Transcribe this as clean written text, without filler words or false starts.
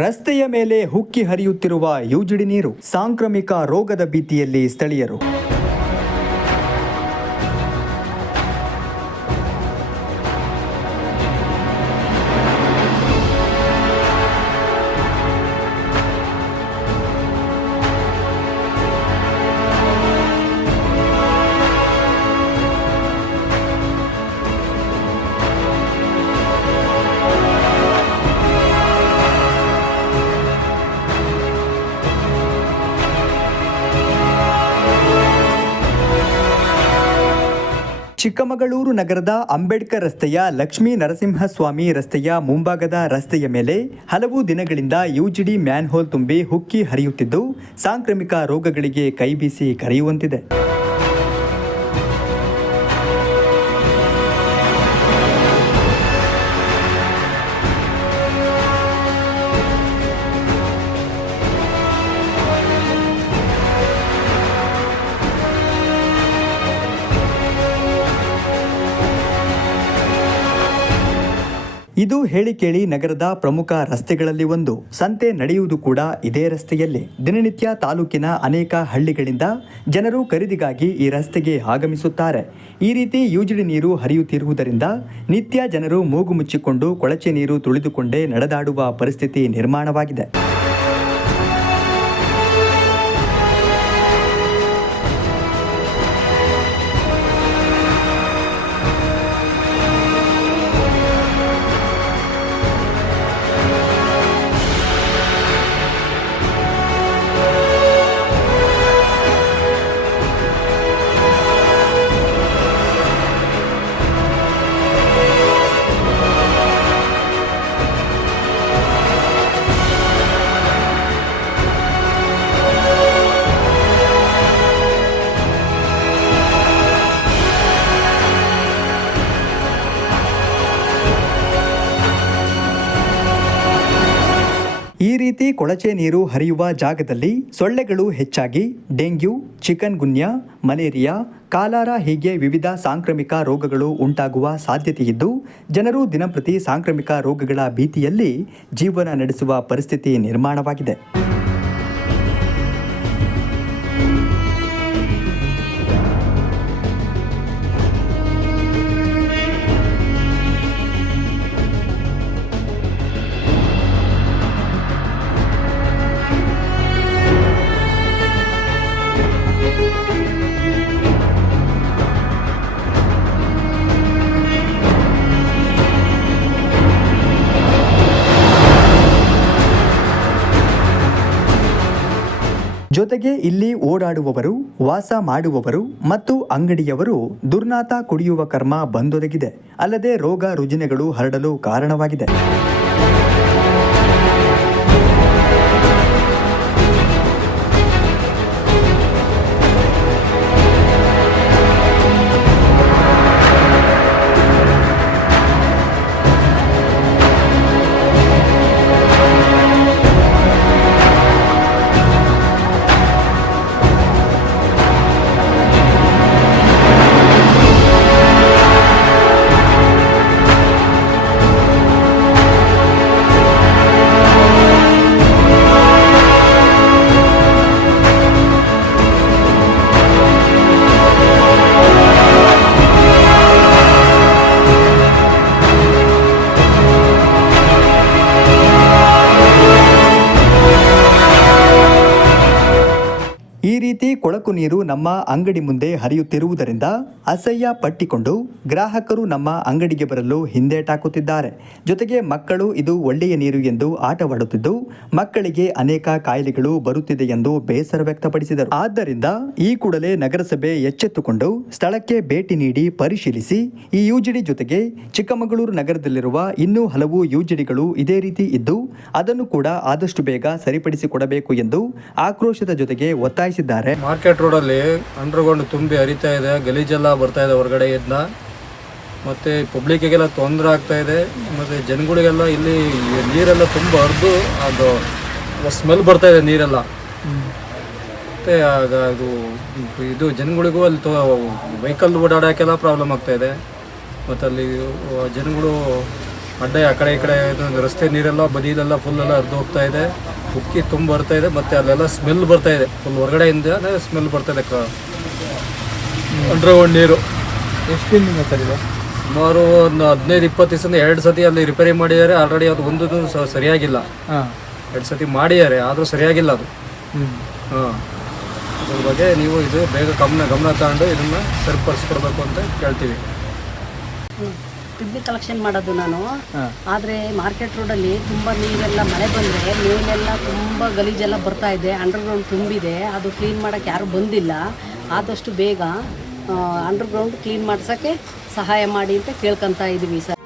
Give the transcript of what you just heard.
ರಸ್ತೆಯ ಮೇಲೆ ಹುಕ್ಕಿ ಹರಿಯುತ್ತಿರುವ ಯುಜಿಡಿ ನೀರು, ಸಾಂಕ್ರಾಮಿಕ ರೋಗದ ಭೀತಿಯಲ್ಲಿ ಸ್ಥಳೀಯರು. ಚಿಕ್ಕಮಗಳೂರು ನಗರದ ಅಂಬೇಡ್ಕರ್ ರಸ್ತೆಯ ಲಕ್ಷ್ಮೀ ನರಸಿಂಹಸ್ವಾಮಿ ರಸ್ತೆಯ ಮುಂಭಾಗದ ರಸ್ತೆಯ ಮೇಲೆ ಹಲವು ದಿನಗಳಿಂದ ಯುಜಿಡಿ ಮ್ಯಾನ್ಹೋಲ್ ತುಂಬಿ ಹುಕ್ಕಿ ಹರಿಯುತ್ತಿದ್ದು ಸಾಂಕ್ರಾಮಿಕ ರೋಗಗಳಿಗೆ ಕೈಬೀಸಿ ಕರೆಯುವಂತಿದೆ. ಇದು ಹೇಳಿ ಕೇಳಿ ನಗರದ ಪ್ರಮುಖ ರಸ್ತೆಗಳಲ್ಲಿ ಒಂದು. ಸಂತೆ ನಡೆಯುವುದು ಕೂಡ ಇದೇ ರಸ್ತೆಯಲ್ಲಿ. ದಿನನಿತ್ಯ ತಾಲೂಕಿನ ಅನೇಕ ಹಳ್ಳಿಗಳಿಂದ ಜನರು ಖರೀದಿಗಾಗಿ ಈ ರಸ್ತೆಗೆ ಆಗಮಿಸುತ್ತಾರೆ. ಈ ರೀತಿ ಯುಜಿಡಿ ನೀರು ಹರಿಯುತ್ತಿರುವುದರಿಂದ ನಿತ್ಯ ಜನರು ಮೂಗು ಮುಚ್ಚಿಕೊಂಡು ಕೊಳಚೆ ನೀರು ತುಳಿದುಕೊಂಡೇ ನಡೆದಾಡುವ ಪರಿಸ್ಥಿತಿ ನಿರ್ಮಾಣವಾಗಿದೆ. ಈ ರೀತಿ ಕೊಳಚೆ ನೀರು ಹರಿಯುವ ಜಾಗದಲ್ಲಿ ಸೊಳ್ಳೆಗಳು ಹೆಚ್ಚಾಗಿ ಡೆಂಗ್ಯೂ, ಚಿಕನ್ ಗುನ್ಯಾ, ಮಲೇರಿಯಾ, ಕಾಲಾರ ಹೀಗೆ ವಿವಿಧ ಸಾಂಕ್ರಾಮಿಕ ರೋಗಗಳು ಉಂಟಾಗುವ ಸಾಧ್ಯತೆಯಿದ್ದು ಜನರು ದಿನಂಪ್ರತಿ ಸಾಂಕ್ರಾಮಿಕ ರೋಗಗಳ ಭೀತಿಯಲ್ಲಿ ಜೀವನ ನಡೆಸುವ ಪರಿಸ್ಥಿತಿ ನಿರ್ಮಾಣವಾಗಿದೆ. ಜೊತೆಗೆ ಇಲ್ಲಿ ಓಡಾಡುವವರು, ವಾಸ ಮಾಡುವವರು ಮತ್ತು ಅಂಗಡಿಯವರು ದುರ್ನಾತ ಕುಡಿಯುವ ಕರ್ಮ ಬಂದೊದಗಿದೆ. ಅಲ್ಲದೆ ರೋಗ ರುಜಿನಗಳು ಹರಡಲು ಕಾರಣವಾಗಿದೆ. ಈ ರೀತಿ ಕೊಳಕು ನೀರು ನಮ್ಮ ಅಂಗಡಿ ಮುಂದೆ ಹರಿಯುತ್ತಿರುವುದರಿಂದ ಅಸಹ್ಯ ಪಟ್ಟಿಕೊಂಡು ಗ್ರಾಹಕರು ನಮ್ಮ ಅಂಗಡಿಗೆ ಬರಲು ಹಿಂದೇಟಾಕುತ್ತಿದ್ದಾರೆ. ಜೊತೆಗೆ ಮಕ್ಕಳು ಇದು ಒಳ್ಳೆಯ ನೀರು ಎಂದು ಆಟವಾಡುತ್ತಿದ್ದು ಮಕ್ಕಳಿಗೆ ಅನೇಕ ಕಾಯಿಲೆಗಳು ಬರುತ್ತಿದೆ ಎಂದು ಬೇಸರ ವ್ಯಕ್ತಪಡಿಸಿದರು. ಆದ್ದರಿಂದ ಈ ಕೂಡಲೇ ನಗರಸಭೆ ಎಚ್ಚೆತ್ತುಕೊಂಡು ಸ್ಥಳಕ್ಕೆ ಭೇಟಿ ನೀಡಿ ಪರಿಶೀಲಿಸಿ ಈ ಯುಜಿಡಿ ಜೊತೆಗೆ ಚಿಕ್ಕಮಗಳೂರು ನಗರದಲ್ಲಿರುವ ಇನ್ನೂ ಹಲವು ಯುಜಿಡಿಗಳು ಇದೇ ರೀತಿ ಇದ್ದು ಅದನ್ನು ಕೂಡ ಆದಷ್ಟು ಬೇಗ ಸರಿಪಡಿಸಿಕೊಡಬೇಕು ಎಂದು ಆಕ್ರೋಶದ ಜೊತೆಗೆ ಒತ್ತಾಯಿಸಿದ್ದಾರೆ. ಮಾರ್ಕೆಟ್ ರೋಡಲ್ಲಿ ಅಂಡರ್ಗ್ರೌಂಡ್ ತುಂಬಿ ಹರಿತಾ ಇದೆ, ಗಲೀಜೆಲ್ಲ ಬರ್ತಾ ಇದೆ ಹೊರಗಡೆಯಿಂದ, ಮತ್ತು ಪಬ್ಲಿಕ್ಕಿಗೆಲ್ಲ ತೊಂದರೆ ಆಗ್ತಾ ಇದೆ. ಮತ್ತು ಜನಗಳಿಗೆಲ್ಲ ಇಲ್ಲಿ ನೀರೆಲ್ಲ ತುಂಬ ಹರಿದು ಅದು ಸ್ಮೆಲ್ ಬರ್ತಾ ಇದೆ ನೀರೆಲ್ಲ. ಮತ್ತು ಅದು ಇದು ಜನಗಳಿಗೂ ಅಲ್ಲಿ ವೆಹಿಕಲ್ ಓಡಾಡೋಕ್ಕೆಲ್ಲ ಪ್ರಾಬ್ಲಮ್ ಆಗ್ತಾ ಇದೆ. ಮತ್ತು ಅಲ್ಲಿ ಜನಗಳು ಅಡ್ಡ ಆ ಕಡೆ ಈ ಕಡೆ ಇದು ರಸ್ತೆ ನೀರೆಲ್ಲ ಬದಿಲೆಲ್ಲ ಫುಲ್ಲೆಲ್ಲ ಹರಿದು ಹೋಗ್ತಾ ಇದೆ, ಉಕ್ಕಿ ತುಂಬ ಬರ್ತಾ ಇದೆ, ಮತ್ತು ಅಲ್ಲೆಲ್ಲ ಸ್ಮೆಲ್ ಬರ್ತಾ ಇದೆ, ಫುಲ್ ಹೊರಗಡೆಯಿಂದ ಸ್ಮೆಲ್ ಬರ್ತಾ ಇದೆ ಅಂಡರ್ಗ್ರೌಂಡ್ ನೀರು. ಎಷ್ಟು ದಿನದಿಂದ ಸರ್ ಇದು? ಸುಮಾರು ಒಂದು 15-20 ದಿವಸದಿಂದ 2 ಸತಿ ಅಲ್ಲಿ ರಿಪೇರಿ ಮಾಡಿದ್ದಾರೆ. ಆಲ್ರೆಡಿ ಅದು ಒಂದು ಸರಿಯಾಗಿಲ್ಲ, ಹಾಂ 2 ಸತಿ ಮಾಡಿದ್ದಾರೆ, ಆದರೂ ಸರಿಯಾಗಿಲ್ಲ ಅದು. ಹ್ಞೂ ಹಾಂ, ಅದ್ರ ಬಗ್ಗೆ ನೀವು ಇದು ಬೇಗ ಗಮನ ತಗೊಂಡು ಇದನ್ನು ಸರಿಪಡಿಸ್ಕೊಡ್ಬೇಕು ಅಂತ ಕೇಳ್ತೀವಿ. ಕಿಡ್ನಿ ಕಲೆಕ್ಷನ್ ಮಾಡೋದು ನಾನು. ಹಾಂ ಆದರೆ ಮಾರ್ಕೆಟ್ ರೋಡಲ್ಲಿ ತುಂಬ ನೀರೆಲ್ಲ ಮಳೆ ಬಂದರೆ ಮೇಲೆಲ್ಲ ತುಂಬ ಗಲೀಜೆಲ್ಲ ಬರ್ತಾ ಇದೆ, ಅಂಡರ್ಗ್ರೌಂಡ್ ತುಂಬಿದೆ. ಅದು ಕ್ಲೀನ್ ಮಾಡೋಕ್ಕೆ ಯಾರೂ ಬಂದಿಲ್ಲ. ಆದಷ್ಟು ಬೇಗ ಅಂಡರ್ಗ್ರೌಂಡ್ ಕ್ಲೀನ್ ಮಾಡ್ಸೋಕ್ಕೆ ಸಹಾಯ ಮಾಡಿ ಅಂತ ಕೇಳ್ಕೊತಾ ಇದ್ದೀವಿ ಸರ್.